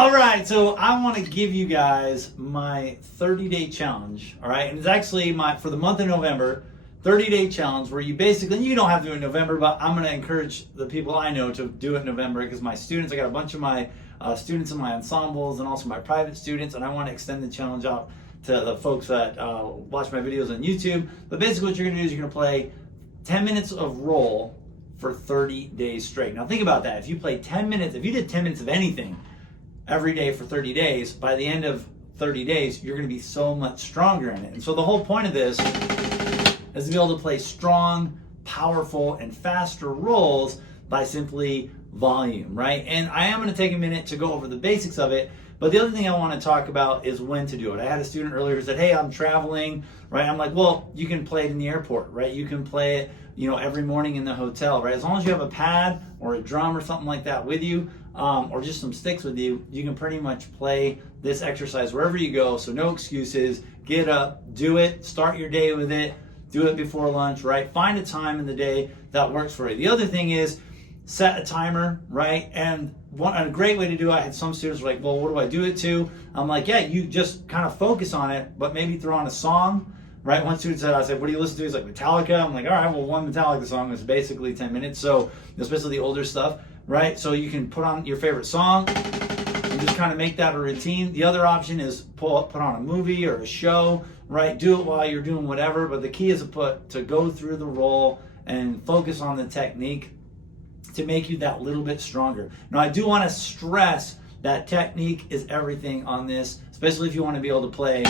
All right, so I want to give you guys my 30-day challenge. All right, and it's actually for the month of November, 30-day challenge where you don't have to do it in November, but I'm going to encourage the people I know to do it in November because my students, I got a bunch of my students in my ensembles and also my private students, and I want to extend the challenge out to the folks that watch my videos on YouTube. But basically what you're going to do is you're going to play 10 minutes of roll for 30 days straight. Now think about that. If you did 10 minutes of anything every day for 30 days, by the end of 30 days, you're going to be so much stronger in it. And so the whole point of this is to be able to play strong, powerful, and faster rolls by simply volume, right? And I am going to take a minute to go over the basics of it, but the other thing I want to talk about is when to do it. I had a student earlier who said, hey, I'm traveling, right? I'm like, well, you can play it in the airport, right? You can play it, every morning in the hotel, right? As long as you have a pad or a drum or something like that with you, or just some sticks with you, you can pretty much play this exercise wherever you go. So no excuses. Get up, do it, start your day with it, do it before lunch, right? Find a time in the day that works for you. The other thing is set a timer, right? And a great way to do it, I had some students were like, well, what do I do it to? I'm like, yeah, you just kind of focus on it, but maybe throw on a song, right? One student said, I said, what do you listen to? He's like, Metallica. I'm like, all right, well, one Metallica song is basically 10 minutes. So especially the older stuff, right? So you can put on your favorite song and just kind of make that a routine. The other option is put on a movie or a show, right? Do it while you're doing whatever, but the key is to go through the roll and focus on the technique to make you that little bit stronger. Now, I do want to stress that technique is everything on this, especially if you want to be able to play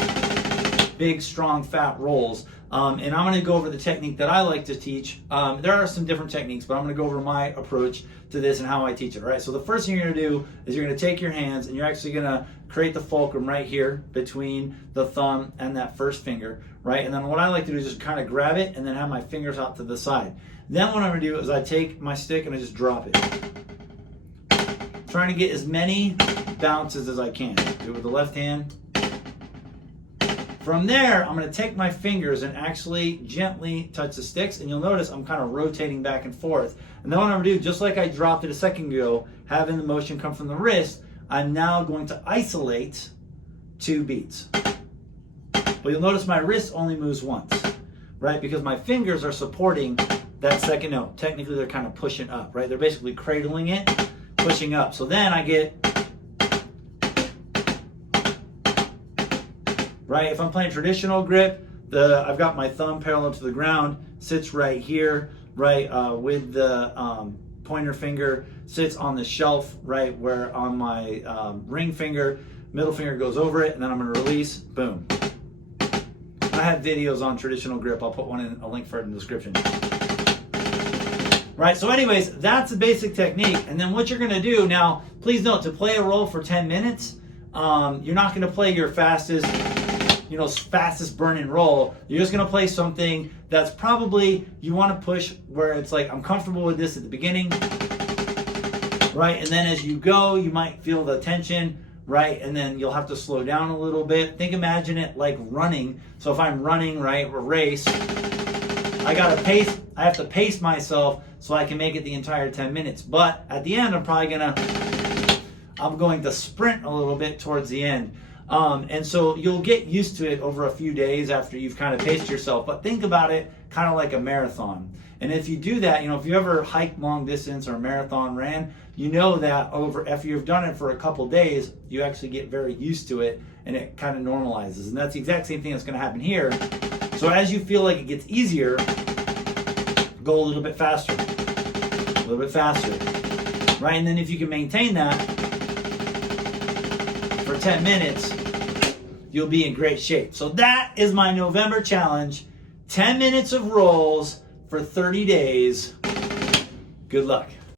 big, strong, fat rolls. And I'm going to go over the technique that I like to teach. There are some different techniques, but I'm going to go over my approach to this and how I teach it. All right. So the first thing you're going to do is you're going to take your hands and you're actually going to create the fulcrum right here between the thumb and that first finger, right? And then what I like to do is just kind of grab it and then have my fingers out to the side. Then what I'm going to do is I take my stick and I just drop it. Trying to get as many bounces as I can. Do it with the left hand. From there, I'm going to take my fingers and actually gently touch the sticks, and you'll notice I'm kind of rotating back and forth. And then what I'm going to do, just like I dropped it a second ago, having the motion come from the wrist, I'm now going to isolate 2 beats. But you'll notice my wrist only moves once, right? Because my fingers are supporting that second note. Technically, they're kind of pushing up, right? They're basically cradling it, pushing up. So then I get, right? If I'm playing traditional grip, I've got my thumb parallel to the ground, sits right here, right? With the pointer finger sits on the shelf, right? Where on my ring finger, middle finger goes over it, and then I'm going to release, boom. I have videos on traditional grip. I'll put a link for it in the description. Right, so anyways, that's the basic technique. And then what you're going to do now, please note, to play a roll for 10 minutes, you're not going to play your fastest burning roll. You're just going to play something that's probably, you want to push where it's like, I'm comfortable with this at the beginning, right? And then as you go, you might feel the tension, right? And then you'll have to slow down a little bit. Imagine it like running. So if I'm running, right, a race, I have to pace myself so I can make it the entire 10 minutes. But at the end, I'm going to sprint a little bit towards the end. And so you'll get used to it over a few days after you've kind of paced yourself. But think about it kind of like a marathon. And if you do that, if you ever hiked long distance or marathon ran, you know that if you've done it for a couple days, you actually get very used to it and it kind of normalizes. And that's the exact same thing that's going to happen here. So as you feel like it gets easier, go a little bit faster, right? And then if you can maintain that for 10 minutes, you'll be in great shape. So that is my November challenge, 10 minutes of rolls for 30 days. Good luck.